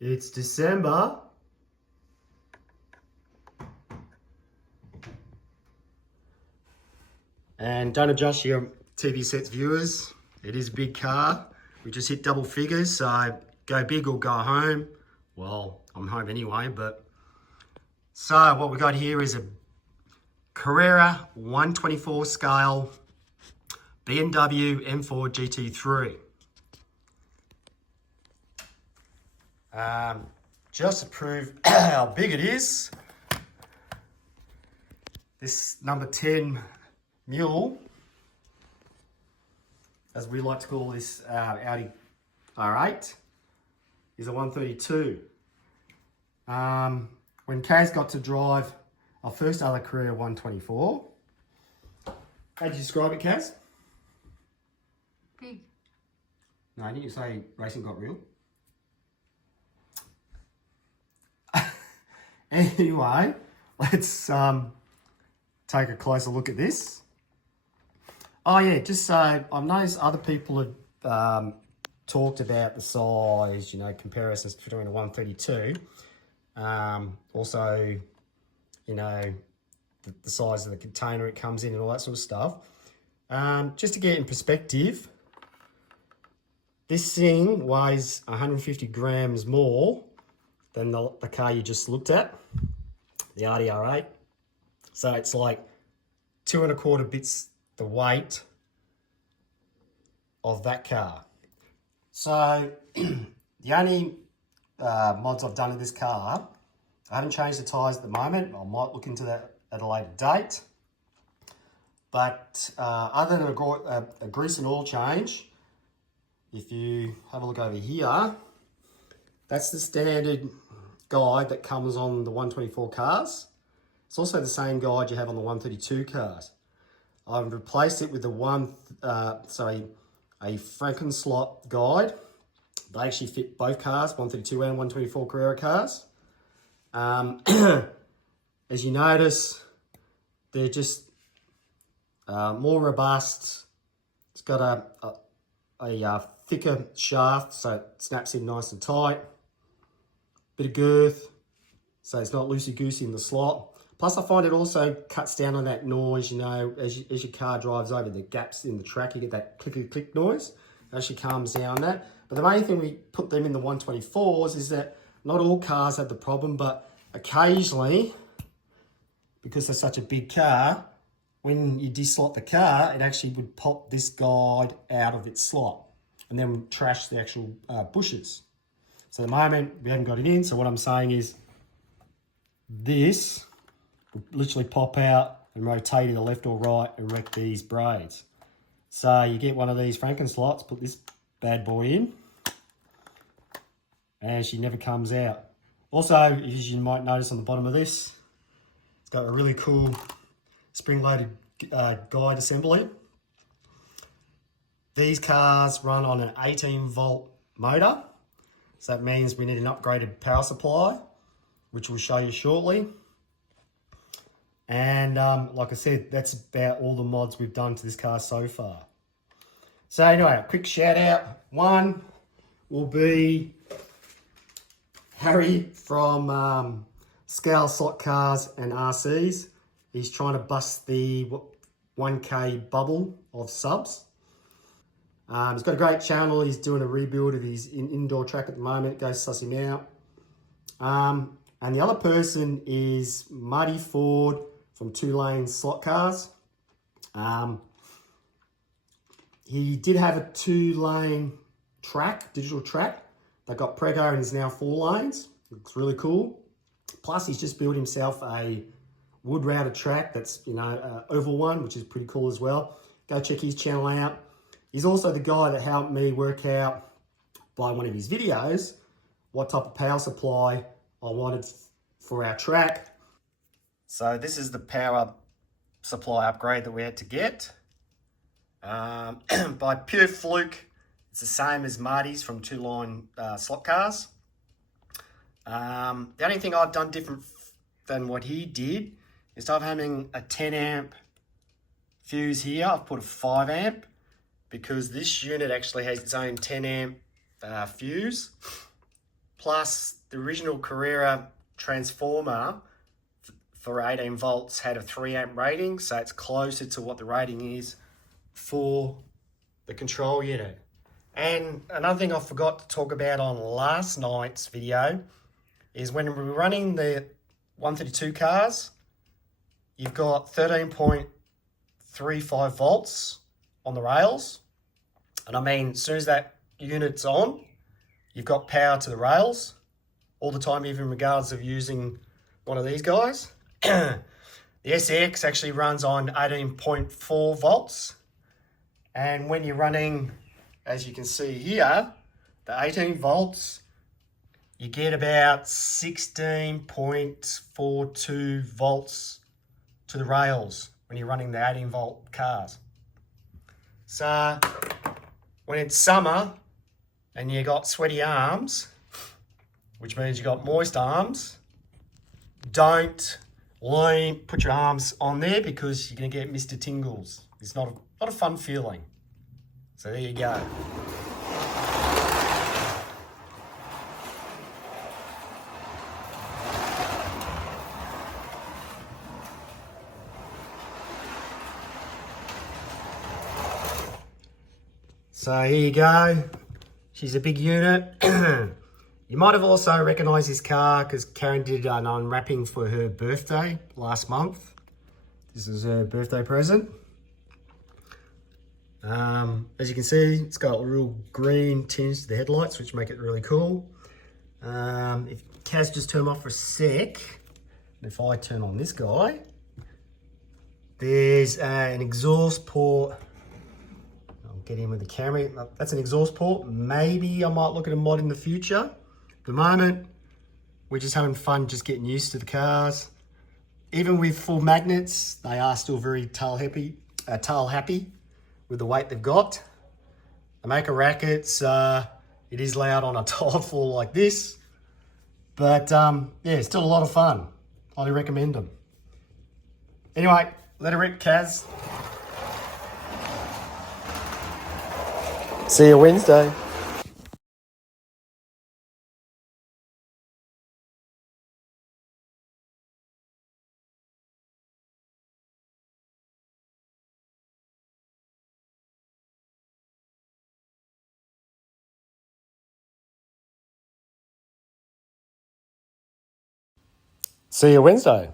It's December. And don't adjust your TV sets, viewers. It is a big car. We just hit double figures, so go big or go home. Well, I'm home anyway, but... So what we got here is a Carrera 124 scale BMW M4 GT3. Just to prove how big it is, this number 10 mule, as we like to call this Audi R8, is a 132. When Kaz got to drive our first other Carrera 124, how'd you describe it, Kaz? Big. No, didn't you say racing got real? Anyway, let's take a closer look at this. Oh yeah, just so I've noticed other people have talked about the size, you know, comparisons between a 132. Also, you know, the size of the container it comes in and all that sort of stuff. Just to get in perspective, this thing weighs 150 grams more than the car you just looked at, the Audi R8. So it's like 2¼ bits the weight of that car. So the only mods I've done in this car, I haven't changed the tyres at the moment. I might look into that at a later date. But other than a grease and oil change, if you have a look over here, that's the standard guide that comes on the 124 cars. It's also the same guide you have on the 132 cars. I've replaced it with the a Frankenslot guide. They actually fit both cars, 132 and 124 Carrera cars. As you notice, they're just more robust. It's got a thicker shaft, so it snaps in nice and tight. Bit of girth, so it's not loosey-goosey in the slot. Plus, I find it also cuts down on that noise, you know, as your car drives over the gaps in the track, you get that click noise. It actually calms down that. But the main thing we put them in the 124s is that not all cars have the problem, but occasionally, because they're such a big car, when you deslot the car, it actually would pop this guide out of its slot and then trash the actual bushes. So at the moment, we haven't got it in, so what I'm saying is this will literally pop out and rotate either left or right and wreck these braids. So you get one of these Frankenslots, put this bad boy in, and she never comes out. Also, as you might notice on the bottom of this, it's got a really cool spring-loaded guide assembly. These cars run on an 18-volt motor, so that means we need an upgraded power supply, which we'll show you shortly. And like I said, that's about all the mods we've done to this car so far. So anyway, a quick shout out. One will be Harry from Scale Slot Cars and RCs. He's trying to bust the 1K bubble of subs. He's got a great channel. He's doing a rebuild of his indoor track at the moment. Go suss him out. And the other person is Marty Ford from 2 Lane Slot Cars. He did have a 2-lane track, digital track, that got prego and is now 4 lanes. Looks really cool. Plus, he's just built himself a wood routed track that's, you know, oval one, which is pretty cool as well. Go check his channel out. He's also the guy that helped me work out by one of his videos what type of power supply I wanted for our track. So this is the power supply upgrade that we had to get. By pure fluke, it's the same as Marty's from 2 Line Slot Cars. The only thing I've done different than what he did is instead of having a 10 amp fuse here, I've put a 5 amp because this unit actually has its own 10 amp fuse. plus the original Carrera transformer for 18 volts had a 3 amp rating, so it's closer to what the rating is for the control unit. And another thing I forgot to talk about on last night's video is when we're running the 132 cars, you've got 13.35 volts on the rails. And I mean, as soon as that unit's on, you've got power to the rails all the time, even in regards of using one of these guys. The SX actually runs on 18.4 volts. And when you're running, as you can see here, the 18 volts, you get about 16.42 volts to the rails when you're running the 18 volt cars. So when it's summer and you got sweaty arms, which means you got moist arms, don't put your arms on there because you're going to get Mr. Tingles. It's not a fun feeling. So there you go. So here you go. She's a big unit. You might have also recognised this car because Karen did an unwrapping for her birthday last month. This is her birthday present. As you can see, it's got a real green tinge to the headlights, which make it really cool. If Kaz just turn off for a sec, if I turn on this guy, there's an exhaust port. I'll get in with the camera. That's an exhaust port. Maybe I might look at a mod in the future. At the moment, we're just having fun, just getting used to the cars. Even with full magnets, they are still very tail happy with the weight they've got. They make a racket, so it is loud on a tile floor like this. But yeah, still a lot of fun. Highly recommend them. Anyway, let her rip, Kaz. See you Wednesday. See you Wednesday.